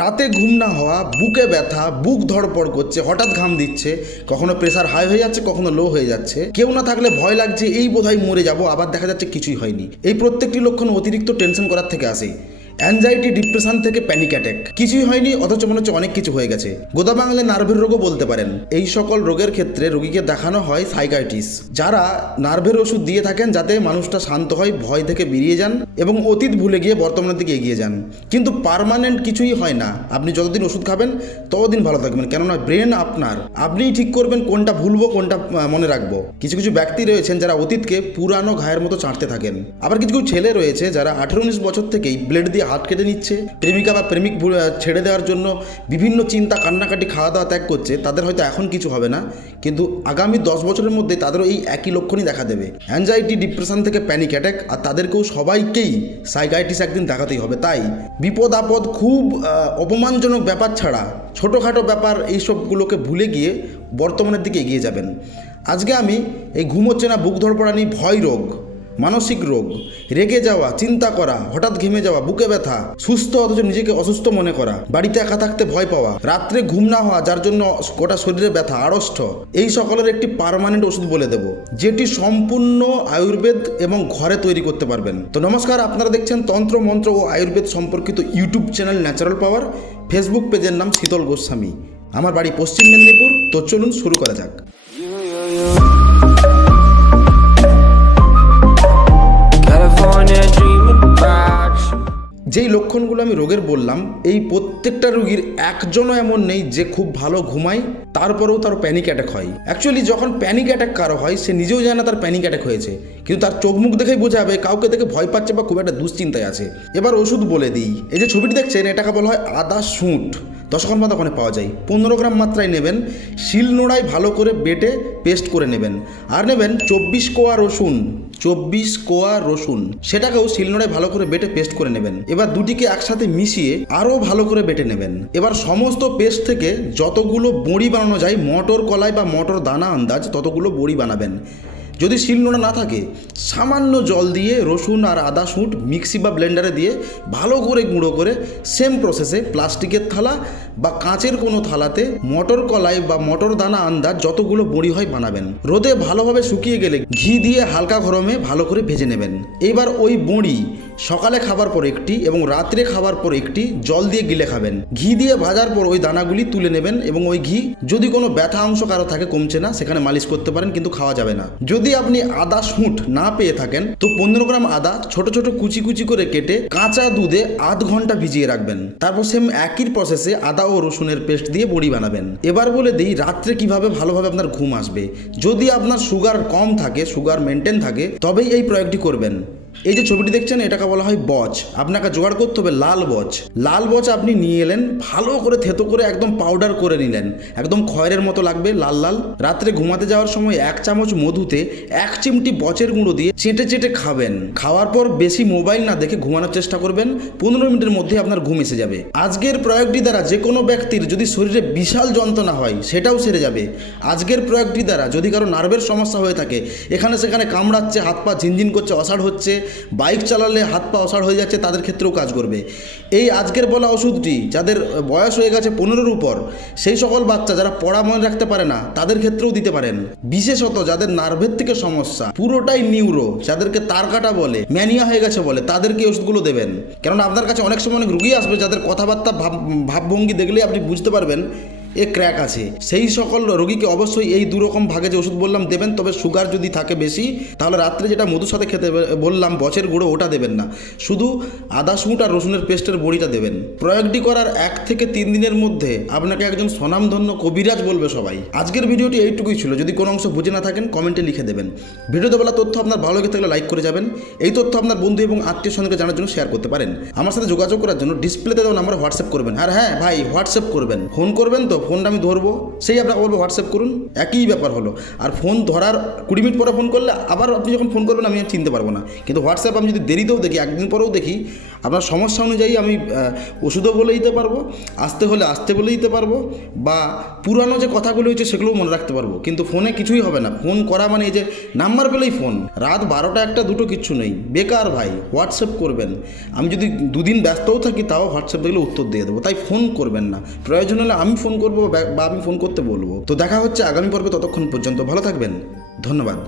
রাতে ঘুম না হওয়া, বুকে ব্যথা, বুক ধড়পড় করছে, হঠাৎ ঘাম দিচ্ছে, কখনো প্রেসার হাই হয়ে যাচ্ছে, কখনো লো হয়ে যাচ্ছে, কেউ না থাকলে ভয় লাগছে এই বোধহয় মরে যাব, আবার দেখা যাচ্ছে কিছুই হয়নি। এই প্রত্যেকটি লক্ষণ অতিরিক্ত টেনশন করার থেকে আসে। অ্যাংজাইটি, ডিপ্রেশন থেকে প্যানিক অ্যাটাক। কিছুই হয়নি অথচ মনে হচ্ছে অনেক কিছু হয়ে গেছে। গোদা বাংলায় নার্ভের রোগও বলতে পারেন। এই সকল রোগের ক্ষেত্রে রোগীকে দেখানো হয় সাইকিয়াট্রিস্ট, যারা নার্ভের ওষুধ দিয়ে থাকেন যাতে মানুষটা শান্ত হয়, ভয় থেকে বেরিয়ে যান এবং অতীত ভুলে গিয়ে বর্তমানের দিকে এগিয়ে যান। কিন্তু পার্মানেন্ট কিছুই হয় না। আপনি যতদিন ওষুধ খাবেন ততদিন ভালো থাকবেন, কেননা ব্রেন আপনার, আপনিই ঠিক করবেন কোনটা ভুলবো কোনটা মনে রাখবো। কিছু কিছু ব্যক্তি রয়েছেন যারা অতীতকে পুরানো ঘায়ের মতো চাটতে থাকেন। আবার কিছু কিছু ছেলে রয়েছে যারা 18-19 বছর থেকেই ব্লেড দিয়ে হাত কেটে নিচ্ছে, প্রেমিকা বা প্রেমিক ছেড়ে দেওয়ার জন্য বিভিন্ন চিন্তা, কান্নাকাটি, খাওয়া দাওয়া ত্যাগ করছে। তাদের হয়তো এখন কিছু হবে না, কিন্তু আগামী 10 বছরের মধ্যে তাদেরও এই একই লক্ষণই দেখা দেবে, অ্যাংজাইটি, ডিপ্রেশন থেকে প্যানিক অ্যাটাক। আর তাদেরকেও সবাইকেই সাইকিয়াট্রিস্ট একদিন দেখাতেই হবে। তাই বিপদ আপদ, খুব অপমানজনক ব্যাপার ছাড়া ছোটোখাটো ব্যাপার এইসবগুলোকে ভুলে গিয়ে বর্তমানের দিকে এগিয়ে যাবেন। আজকে আমি এই ঘুম হচ্ছে না, বুক ধড়পড়ানি, ভয় রোগ, মানসিক রোগ, রেগে যাওয়া, চিন্তা করা, হঠাৎ ঘেমে যাওয়া, বুকে ব্যথা, সুস্থ অথচ নিজেকে অসুস্থ মনে করা, বাড়িতে একা থাকতে ভয় পাওয়া, রাত্রে ঘুম না হওয়া যার জন্য গোটা শরীরে ব্যথা, আড়ষ্ট, এই সকলের একটি পার্মানেন্ট ওষুধ বলে দেব, যেটি সম্পূর্ণ আয়ুর্বেদ এবং ঘরে তৈরি করতে পারবেন। তো নমস্কার, আপনারা দেখছেন তন্ত্র মন্ত্র ও আয়ুর্বেদ সম্পর্কিত ইউটিউব চ্যানেল ন্যাচারাল পাওয়ার। ফেসবুক পেজের নাম শীতল গোস্বামী। আমার বাড়ি পশ্চিম মেদিনীপুর। তো চলুন শুরু করা যাক। যেই লক্ষণগুলো আমি রোগের বললাম, এই প্রত্যেকটা রোগীর একজনও এমন নেই যে খুব ভালো ঘুমায় তারপরেও তার প্যানিক অ্যাটাক হয়। অ্যাকচুয়ালি যখন প্যানিক অ্যাটাক কারো হয়, সে নিজেও জানে না তার প্যানিক অ্যাটাক হয়েছে, কিন্তু তার চোখ মুখ দেখেই বোঝা যাবে কাউকে দেখে ভয় পাচ্ছে বা খুব একটা দুশ্চিন্তায় আছে। এবার ওষুধ বলে দিই। এই যে ছবিটি দেখছেন, এটাকে বলা হয় আদা শুঁট। 10 গ্রাম দোকানে পাওয়া যায়। 15 গ্রাম মাত্রায় নেবেন, শিলনোড়ায় ভালো করে বেটে পেস্ট করে নেবেন। আর নেবেন 24 কোয়া রসুন, 24 কোয়া রসুন, সেটাকেও শিলনোড়ায় ভালো করে বেটে পেস্ট করে নেবেন। এবার দুটিকে একসাথে মিশিয়ে আরও ভালো করে বেটে নেবেন। এবার সমস্ত পেস্ট থেকে যতগুলো বড়ি বানানো যায়, মটর কলাই বা মটর দানা আন্দাজ ততগুলো বড়ি বানাবেন। যদি শিলনোড়া না থাকে, সামান্য জল দিয়ে রসুন আর আদা শুঁট মিক্সি বা ব্লেন্ডারে দিয়ে ভালো করে গুঁড়ো করে সেম প্রসেসে প্লাস্টিকের থালা বা কাঁচের কোনো থালাতে মটর কলাই বা মটর দানা আন্দাজ যতগুলো বড়ি হয় বানাবেন। রোদে ভালোভাবে শুকিয়ে গেলে ঘি দিয়ে হালকা গরমে ভালো করে ভেজে নেবেন। এবার ওই বড়ি সকালে খাবার পর একটি এবং রাত্রে খাবার পর একটি জল দিয়ে গিলে খাবেন। ঘি দিয়ে ভাজার পর ওই দানাগুলি তুলে নেবেন এবং ওই ঘি, যদি কোনো ব্যথা অংশ কারো থাকে কমছে না, সেখানে মালিশ করতে পারেন, কিন্তু খাওয়া যাবে না। যদি আপনি আদা শুঁট না পেয়ে থাকেন, তো 15 গ্রাম আদা ছোট ছোট কুচি কুচি করে কেটে কাঁচা দুধে আধ ঘন্টা ভিজিয়ে রাখবেন। তারপর সেম একই প্রসেসে আদা ও রসুনের পেস্ট দিয়ে বড়ি বানাবেন। এবার বলে দিই রাত্রে কিভাবে ভালোভাবে আপনার ঘুম আসবে। যদি আপনার সুগার কম থাকে, সুগার মেনটেন থাকে, তবেই এই প্রয়োগটি করবেন। এই যে ছবিটি দেখছেন, এটাকে বলা হয় বচ। আপনাকে জোগাড় করতে হবে লাল বচ। লাল বচ আপনি নিয়ে এলেন, ভালো করে থেতো করে একদম পাউডার করে নিলেন, একদম খয়েরের মতো লাগবে, লাল লাল। রাত্রে ঘুমাতে যাওয়ার সময় 1 চামচ মধুতে 1 চিমটি বচের গুঁড়ো দিয়ে চেটে চেটে খাবেন। খাওয়ার পর বেশি মোবাইল না দেখে ঘুমানোর চেষ্টা করবেন। 15 মিনিটের মধ্যে আপনার ঘুম এসে যাবে। আজকের প্রয়োগটি দ্বারা যে কোনো ব্যক্তির যদি শরীরে বিশাল যন্ত্রণা হয়, সেটাও সেরে যাবে। আজকের প্রয়োগটি দ্বারা যদি কারো নার্ভের সমস্যা হয়ে থাকে, এখানে সেখানে কামড়াচ্ছে, হাত পা ঝিনঝিন করছে, অসাড় হচ্ছে, বাইক চালালে হাত পা অসাড় হয়ে যাচ্ছে, তাদের ক্ষেত্রেও কাজ করবে। এই আজকের বলা ওষুধটি যাদের বয়স হয়ে গেছে 15-এর উপর, সেই সকল বাচ্চা যারা পড়া মনে রাখতে পারে না, তাদের ক্ষেত্রেও দিতে পারেন। বিশেষত যাদের নার্ভের থেকে সমস্যা, পুরোটাই নিউরো, যাদেরকে তার কাটা বলে, ম্যানিয়া হয়ে গেছে বলে, তাদেরকে ওষুধগুলো দেবেন। কেননা আপনার কাছে অনেক সময় অনেক রুগী আসবে যাদের কথাবার্তা, ভাবভঙ্গি দেখলেই আপনি বুঝতে পারবেন এ ক্র্যাক আছে। সেই সকল রোগীকে অবশ্যই এই দুরকম ভাগে যে ওষুধ বললাম দেবেন। তবে সুগার যদি থাকে বেশি, তাহলে রাত্রে যেটা মধুর সাথে খেতে বললাম বচের গুঁড়ো, ওটা দেবেন না, শুধু আদা শুঁট আর রসুনের পেস্টের বড়িটা দেবেন। প্রয়োগটি করার 1 থেকে 3 দিনের মধ্যে আপনাকে একজন স্বনামধন্য কবিরাজ বলবে সবাই। আজকের ভিডিওটি এইটুকুই ছিল। যদি কোনো অংশ বুঝে না থাকেন কমেন্টে লিখে দেবেন। ভিডিওতে বলা তথ্য আপনার ভালো লেগে থাকলে লাইক করে যাবেন। এই তথ্য আপনার বন্ধু এবং আত্মীয় স্বজনকে জানার জন্য শেয়ার করতে পারেন। আমার সাথে যোগাযোগ করার জন্য ডিসপ্লেতে দেওয়া নাম্বার হোয়াটসঅ্যাপ করবেন। আর হ্যাঁ ভাই, হোয়াটসঅ্যাপ করবেন, ফোন করবেন তো ফোনটা আমি ধরবো, সেই আপনাকে বলবো হোয়াটসঅ্যাপ করুন, একই ব্যাপার হলো। আর ফোন ধরার 20 মিনিট পরে ফোন করলে আবার আপনি যখন ফোন করবেন আমি আর চিনতে পারবো না। কিন্তু হোয়াটসঅ্যাপ আমি যদি দেরিতেও দেখি, একদিন পরেও দেখি, আপনার সমস্যা অনুযায়ী আমি ওষুধও বলে দিতে পারবো, আসতে হলে আসতে বলে দিতে পারবো, বা পুরানো যে কথাগুলো হয়েছে সেগুলোও মনে রাখতে পারবো। কিন্তু ফোনে কিছুই হবে না। ফোন করা মানে এই যে নাম্বার পেলেই ফোন, রাত 12টা 1টা 2টো কিচ্ছু নেই, বেকার ভাই। হোয়াটসঅ্যাপ করবেন, আমি যদি দুদিন ব্যস্তও থাকি তাও হোয়াটসঅ্যাপ দেখলে উত্তর দিয়ে দেবো। তাই ফোন করবেন না, প্রয়োজন হলে আমি ফোন করবো বা আমি ফোন করতে বলবো। তো দেখা হচ্ছে আগামী পর্বে, ততক্ষণ পর্যন্ত ভালো থাকবেন, ধন্যবাদ।